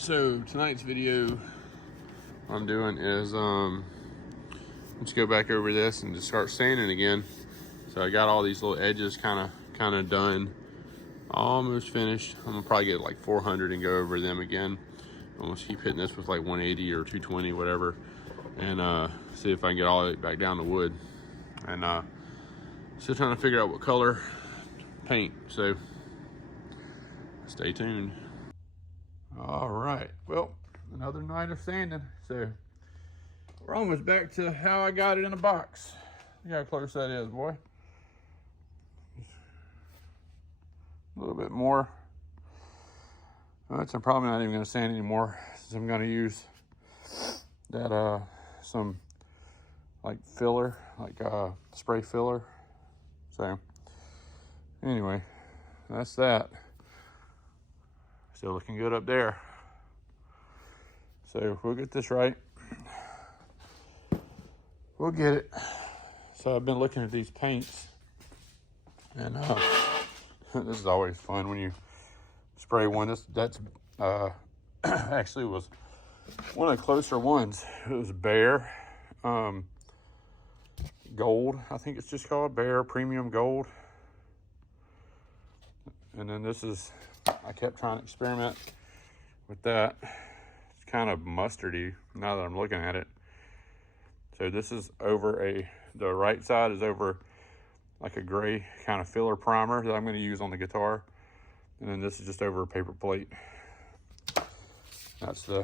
So tonight's video I'm doing is let's go back over this and just start sanding again. So I got all these little edges kind of done, almost finished. I'm gonna probably get like 400 and go over them again. I'm gonna keep hitting this with like 180 or 220, whatever, and see if I can get all of it back down to wood. And still trying to figure out what color paint. So stay tuned. All right, well, another night of sanding. So we're almost back to how I got it in a box. Look how close that is, boy. A little bit more. I'm probably not even gonna sand anymore, since I'm gonna use that some like filler, like spray filler. So anyway, that's that. Still looking good up there. So we'll get this right. We'll get it. So I've been looking at these paints, and this is always fun when you spray one. That's actually was one of the closer ones. It was Behr Gold. I think it's just called Behr Premium Gold. And then this is, I kept trying to experiment with that. It's kind of mustardy now that I'm looking at it. So this is over the right side is over like a gray kind of filler primer that I'm going to use on the guitar. And then this is just over a paper plate. That's see,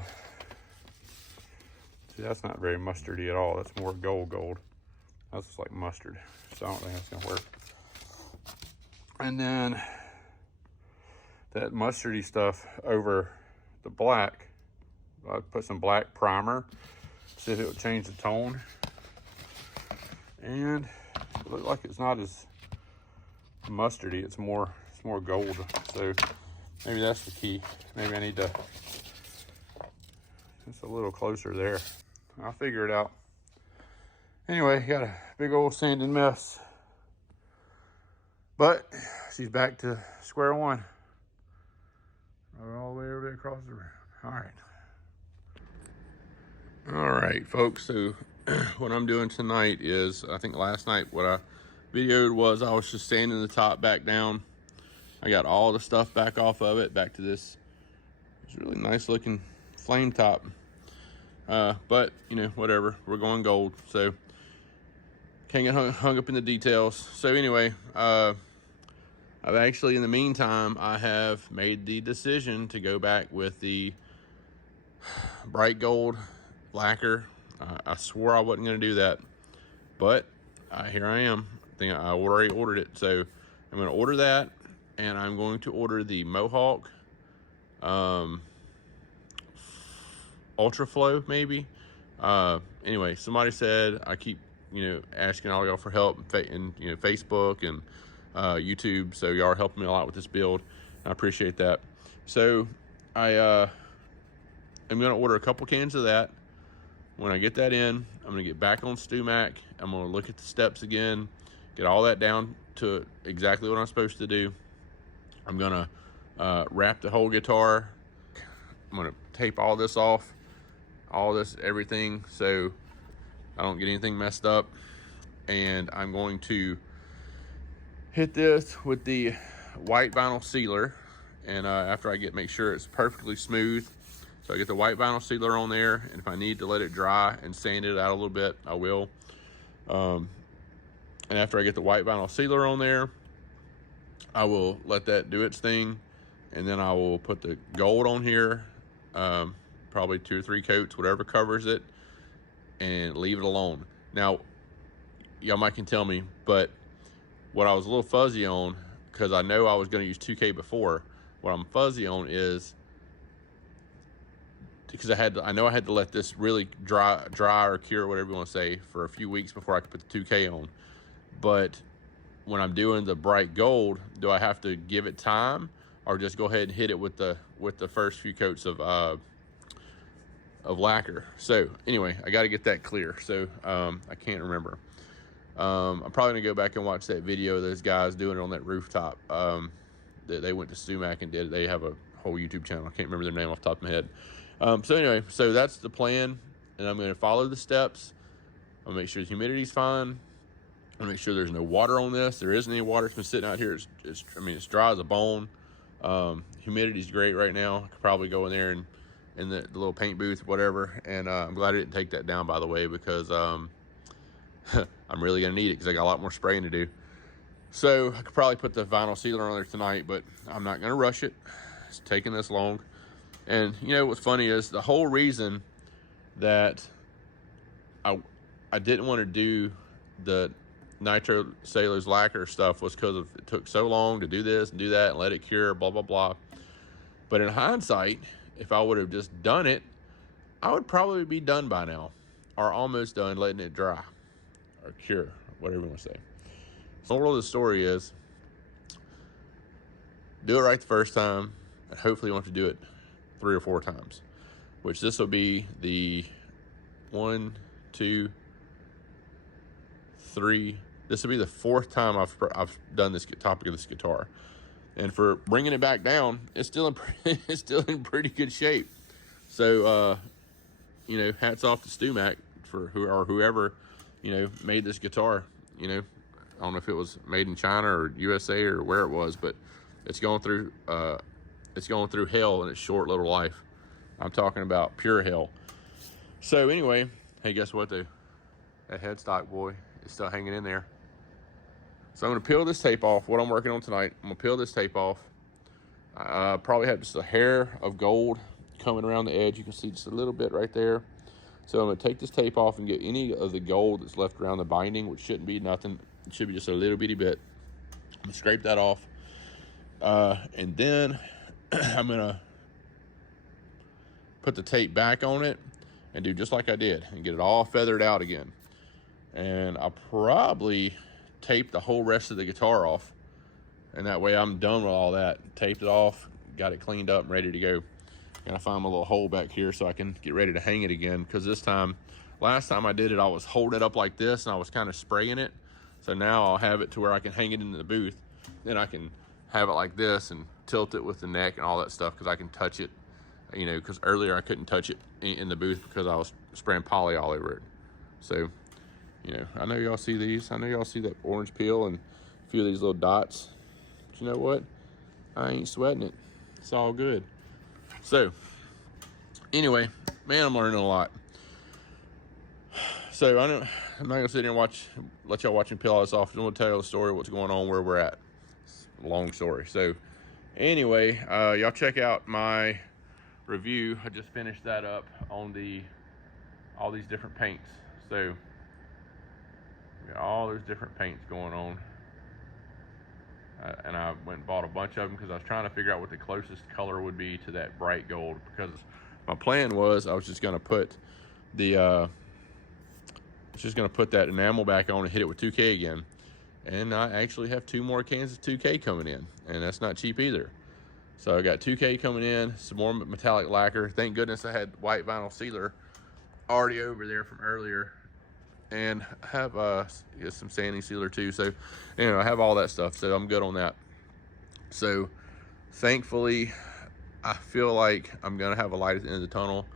that's not very mustardy at all. That's more gold. That's just like mustard. So I don't think that's going to work. And then that mustardy stuff over the black. I put some black primer, see if it would change the tone. And it looked like it's not as mustardy, it's more gold. So maybe that's the key. Maybe I need to, just a little closer there. I'll figure it out. Anyway, got a big old sanding mess. But she's back to square one. All the way over there across the room. All right, folks. So what I'm doing tonight is, I think last night what I videoed was I was just sanding the top back down. I got all the stuff back off of it, back to this really nice looking flame top. But you know, whatever. We're going gold, so can't get hung up in the details. So anyway, I've actually, in the meantime, I have made the decision to go back with the bright gold lacquer. I swore I wasn't going to do that, but here I am. I think I already ordered it. So I'm going to order that, and I'm going to order the Mohawk Ultra Flow, maybe. Anyway, somebody said, I keep asking all y'all for help in Facebook and YouTube, so y'all are helping me a lot with this build. I appreciate that. So I am going to order a couple cans of that. When I get that in, I'm going to get back on StewMac. I'm going to look at the steps again, get all that down to exactly what I'm supposed to do. I'm going to wrap the whole guitar. I'm going to tape all this off, everything, so I don't get anything messed up. And I'm going to hit this with the white vinyl sealer, and after I make sure it's perfectly smooth, so I get the white vinyl sealer on there, and if I need to let it dry and sand it out a little bit, I will. And after I get the white vinyl sealer on there, I will let that do its thing, and then I will put the gold on here, probably 2 or 3 coats, whatever covers it, and leave it alone. Now, y'all might can tell me, but what I was a little fuzzy on, because I know I was going to use 2K before, what I'm fuzzy on is, because I know I had to let this really dry or cure, whatever you want to say, for a few weeks before I could put the 2K on. But when I'm doing the bright gold, do I have to give it time, or just go ahead and hit it with the first few coats of lacquer? So anyway, I got to get that clear. So I can't remember. I'm probably gonna go back and watch that video of those guys doing it on that rooftop. They went to StewMac and did it. They have a whole YouTube channel. I can't remember their name off the top of my head. So anyway, so that's the plan, and I'm going to follow the steps. I'll make sure the humidity's fine. I'll make sure there's no water on this. There isn't any water. It's been sitting out here. It's dry as a bone. Humidity's great right now. I could probably go in there and in the little paint booth, whatever. And I'm glad I didn't take that down, by the way, because I'm really gonna need it because I got a lot more spraying to do. So I could probably put the vinyl sealer on there tonight, but I'm not gonna rush it. It's taking this long. And you know what's funny is the whole reason that I didn't want to do the Nitro Sailors lacquer stuff was because it took so long to do this and do that and let it cure, blah, blah, blah. But in hindsight, if I would have just done it, I would probably be done by now, or almost done, letting it dry or cure, whatever you want to say. So the moral of the story is, do it right the first time, and hopefully you want to do it 3 or 4 times, which this will be the 1, 2, 3. This will be the 4th time I've done this topic of this guitar, and for bringing it back down, it's still in pretty good shape. So you know, hats off to StewMac for whoever you know made this guitar. You know, I don't know if it was made in China or USA or where it was, but it's going through hell in its short little life. I'm talking about pure hell. So anyway, hey, guess what? That headstock, boy, is still hanging in there. So I'm going to peel this tape off. What I'm working on tonight, I'm going to peel this tape off. I probably have just a hair of gold coming around the edge. You can see just a little bit right there. So I'm going to take this tape off and get any of the gold that's left around the binding, which shouldn't be nothing. It should be just a little bitty bit. I'm going to scrape that off. And then I'm going to put the tape back on it and do just like I did and get it all feathered out again. And I'll probably tape the whole rest of the guitar off, and that way I'm done with all that. Taped it off, got it cleaned up and ready to go. And I find my little hole back here so I can get ready to hang it again, because last time I did it, I was holding it up like this and I was kind of spraying it. So now I'll have it to where I can hang it in the booth. Then I can have it like this and tilt it with the neck and all that stuff, because I can touch it, you know, because earlier I couldn't touch it in the booth because I was spraying poly all over it. So, you know, I know y'all see these. I know y'all see that orange peel and a few of these little dots. But you know what? I ain't sweating it. It's all good. So, anyway, man, I'm learning a lot. So, I'm not going to sit here and let y'all watch me peel all this off. I'm going to tell you the story of what's going on, where we're at. It's a long story. So, anyway, y'all check out my review. I just finished that up on all these different paints. So, got all those different paints going on, and I went and bought a bunch of them because I was trying to figure out what the closest color would be to that bright gold, because my plan was I was just going to put that enamel back on and hit it with 2K again. And I actually have 2 more cans of 2K coming in, and that's not cheap either. So I got 2K coming in, some more metallic lacquer. Thank goodness I had white vinyl sealer already over there from earlier, and I have some sanding sealer too. So, you know, I have all that stuff, so I'm good on that. So thankfully, I feel like I'm gonna have a light at the end of the tunnel.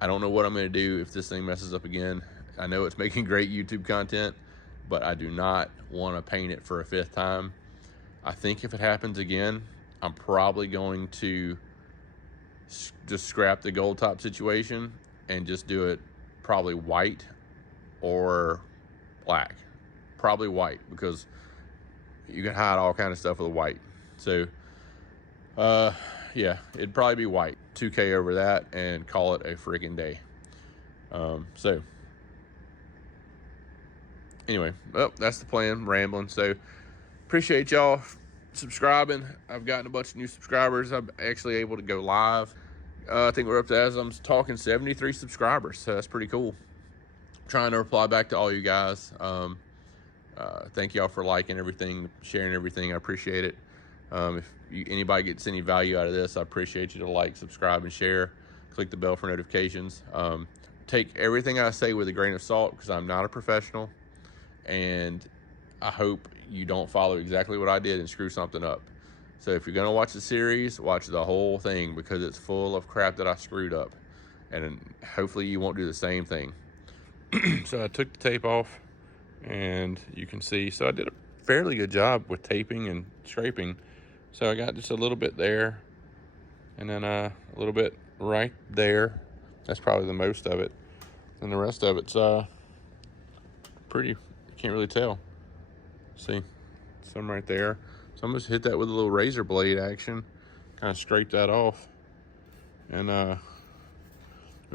I don't know what I'm gonna do if this thing messes up again. I know it's making great YouTube content, but I do not want to paint it for a 5th time. I think if it happens again, I'm probably going to just scrap the gold top situation and just do it probably white or black. Probably white, because you can hide all kind of stuff with a white. So yeah, it'd probably be white. 2K over that and call it a freaking day. So anyway, well, that's the plan. I'm rambling. So appreciate y'all subscribing. I've gotten a bunch of new subscribers. I'm actually able to go live. I think we're up to, as I'm talking, 73 subscribers. So that's pretty cool. Trying to reply back to all you guys. Thank y'all for liking everything, sharing everything. I appreciate it. If anybody gets any value out of this, I appreciate you to like, subscribe, and share. Click the bell for notifications. Take everything I say with a grain of salt, because I'm not a professional, and I hope you don't follow exactly what I did and screw something up. So if you're gonna watch the series, watch the whole thing, because it's full of crap that I screwed up, and hopefully you won't do the same thing. So I took the tape off, and you can see, so I did a fairly good job with taping and scraping. So I got just a little bit there, and then a little bit right there. That's probably the most of it, and the rest of it's pretty, you can't really tell. See, some right there. So I'm just hit that with a little razor blade action, kind of scrape that off, and we'll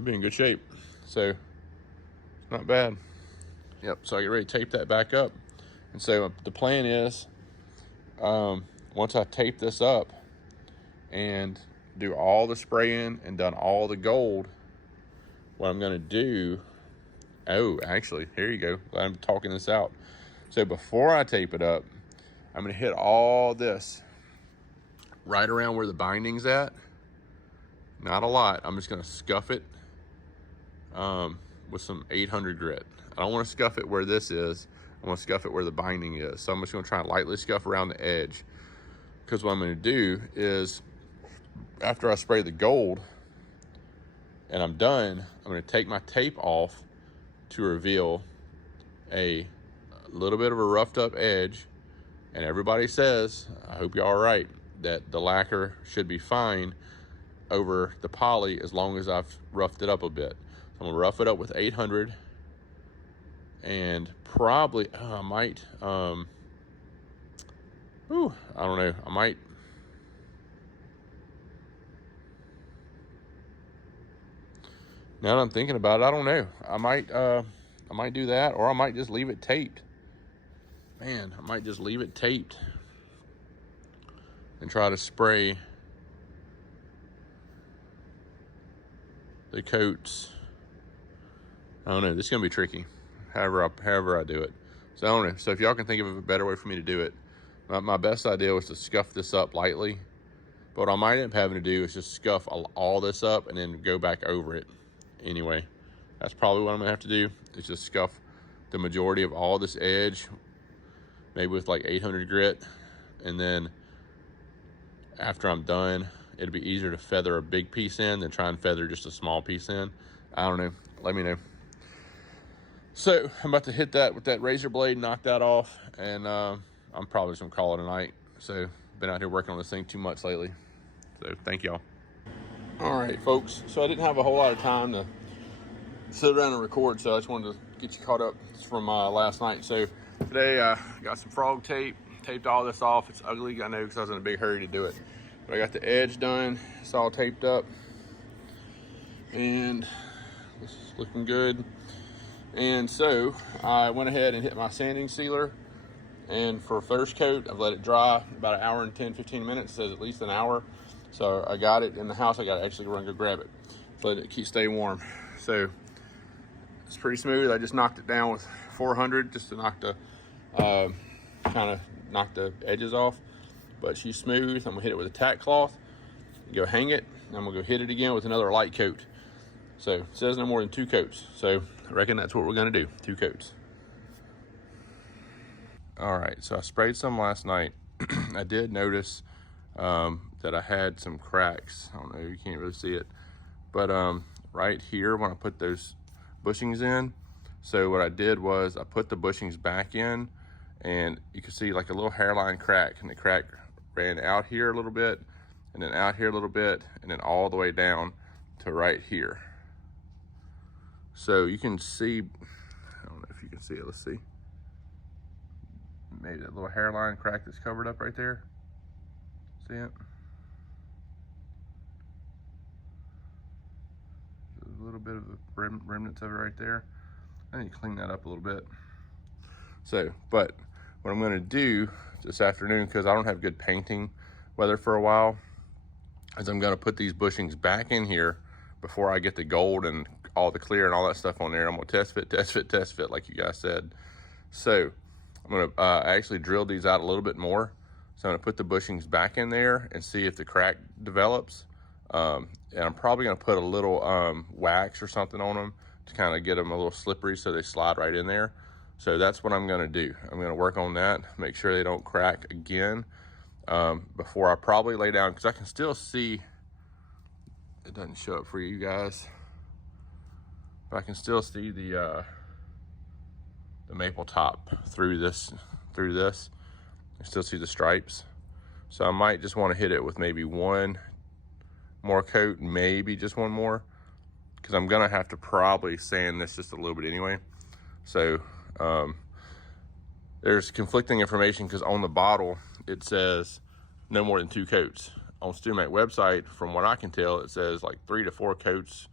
be in good shape. So it's not bad. Yep, so I get ready to tape that back up. And so the plan is, once I tape this up and do all the spraying and done all the gold, what I'm gonna do, oh, actually, here you go, I'm talking this out. So before I tape it up, I'm gonna hit all this right around where the binding's at. Not a lot, I'm just gonna scuff it with some 800 grit. I don't wanna scuff it where this is, I wanna scuff it where the binding is. So I'm just gonna try and lightly scuff around the edge. Because what I'm gonna do is, after I spray the gold and I'm done, I'm gonna take my tape off to reveal a little bit of a roughed up edge. And everybody says, I hope y'all are right, that the lacquer should be fine over the poly as long as I've roughed it up a bit. So I'm gonna rough it up with 800, and probably, I might, I don't know, I might, now that I'm thinking about it, I don't know. I might do that, or I might just leave it taped. Man, I might just leave it taped and try to spray the coats. I don't know, this is gonna be tricky, however I do it. So I don't know, so if y'all can think of a better way for me to do it, my best idea was to scuff this up lightly, but what I might end up having to do is just scuff all this up and then go back over it. Anyway, that's probably what I'm gonna have to do, is just scuff the majority of all this edge, maybe with like 800 grit, and then after I'm done, it'll be easier to feather a big piece in than try and feather just a small piece in. I don't know, let me know. So I'm about to hit that with that razor blade, knock that off, and I'm probably just gonna call it a night. So been out here working on this thing too much lately. So thank y'all. All right, folks, so I didn't have a whole lot of time to sit around and record, so I just wanted to get you caught up from last night. So today I got some frog tape, taped all this off. It's ugly, I know, because I was in a big hurry to do it. But I got the edge done, it's all taped up, and it's looking good. And so I went ahead and hit my sanding sealer, and for first coat, I've let it dry about an hour and 10-15 minutes. It says at least an hour. So I got it in the house. I got to actually run go grab it, let it stay warm. So it's pretty smooth. I just knocked it down with 400 just to knock the kind of knock the edges off. But she's smooth. I'm gonna hit it with a tack cloth, go hang it, and I'm gonna go hit it again with another light coat. So it says no more than 2 coats. So I reckon that's what we're gonna do, 2 coats. All right, so I sprayed some last night. I did notice that I had some cracks. I don't know, you can't really see it, but right here when I put those bushings in, so what I did was I put the bushings back in, and you can see like a little hairline crack, and the crack ran out here a little bit, and then out here a little bit, and then all the way down to right here. So you can see, I don't know if you can see it, let's see. Maybe that little hairline crack that's covered up right there. See it? There's a little bit of the remnants of it right there. I need to clean that up a little bit. So, but what I'm gonna do this afternoon, because I don't have good painting weather for a while, is I'm gonna put these bushings back in here before I get the gold and all the clear and all that stuff on there. I'm gonna test fit like you guys said. So I'm gonna actually drill these out a little bit more. So I'm gonna put the bushings back in there and see if the crack develops. And I'm probably gonna put a little wax or something on them to kind of get them a little slippery so they slide right in there. So that's what I'm gonna do. I'm gonna work on that, make sure they don't crack again. before I probably lay down, because I can still see, it doesn't show up for you guys, but I can still see the maple top through this. I still see the stripes. So I might just want to hit it with maybe one more coat, maybe just one more, because I'm gonna have to probably sand this just a little bit anyway. So there's conflicting information, because on the bottle it says no more than 2 coats. On StudioMac website, from what I can tell, it says like 3 to 4 coats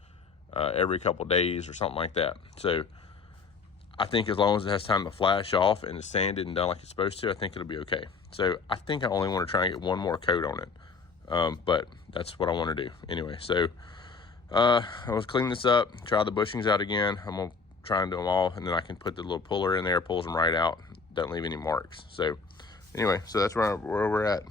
every couple days or something like that. So I think as long as it has time to flash off and the sand isn't done like it's supposed to, I think it'll be okay. So I think I only want to try and get one more coat on it, but that's what I want to do anyway. So I was cleaning this up, try the bushings out again. I'm gonna try and do them all, and then I can put the little puller in there, pulls them right out, doesn't leave any marks. So anyway, so that's where we're at.